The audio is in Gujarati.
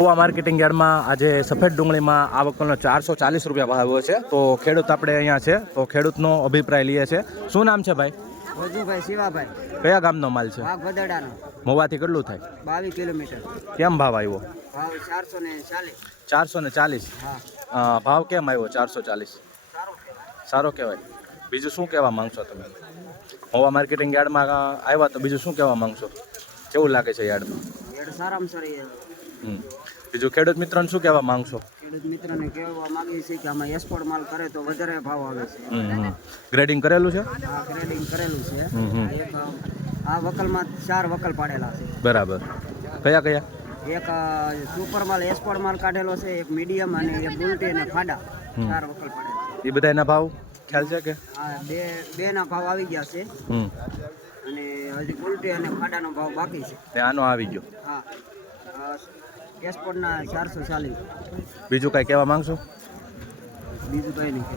મહુવા માર્કેટિંગ યાર્ડમાં આજે સફેદ ડુંગળીમાં આ વખતનો 440 રૂપિયા ભાવ છે. તો ખેડૂત આપણે અહીંયા છે, તો ખેડૂતનો અભિપ્રાય લઈએ છે. શું નામ છે ભાઈ? વજુભાઈ શિવાભાઈ. કયા ગામનો માલ છે? વાઘ ગધેડાનો. મહુવાથી કેટલું થાય? 22 કિલોમીટર. કેમ ભાવ આવ્યો? ભાવ 440. 440. હા, ભાવ કેમ આવ્યો 440? સારું કહેવાય. સારો કહેવાય. બીજું શું કહેવા માંગશો તમે? મહુવા માર્કેટિંગ યાર્ડમાં આવ્યા તો બીજું શું કહેવા માંગશો? કેવું લાગે છે યાર્ડમાં? રેડ સારામાં સારી. બીજું ખેડૂત મિત્રોને શું કહેવા માંગશો? ખેડૂત મિત્રને કહેવા માંગીએ છીએ કે આમાં એક્સપોર્ટ માલ કરે તો વધારે ભાવ આવે છે. ગ્રેડિંગ કરેલું છે? આ ગ્રેડિંગ કરેલું છે. એક આ વકલમાં 4 વકલ પાડેલા છે. બરાબર. કયા કયા? એક સુપર માલ એક્સપોર્ટ માલ કાઢેલો છે, એક મીડિયમ અને એક બુલટી અને ફાડા. 4 વકલ પાડેલા. એ બધાના ભાવ ખ્યાલ છે કે? આ બે ના ભાવ આવી ગયા છે અને હજી બુલટી અને ફાડાનો ભાવ બાકી છે. ને આનો આવી ગયો. હા, એક્સપોર્ટના 440. બીજું કાંઈ કહેવા માંગશો? બીજું કંઈ નહીં.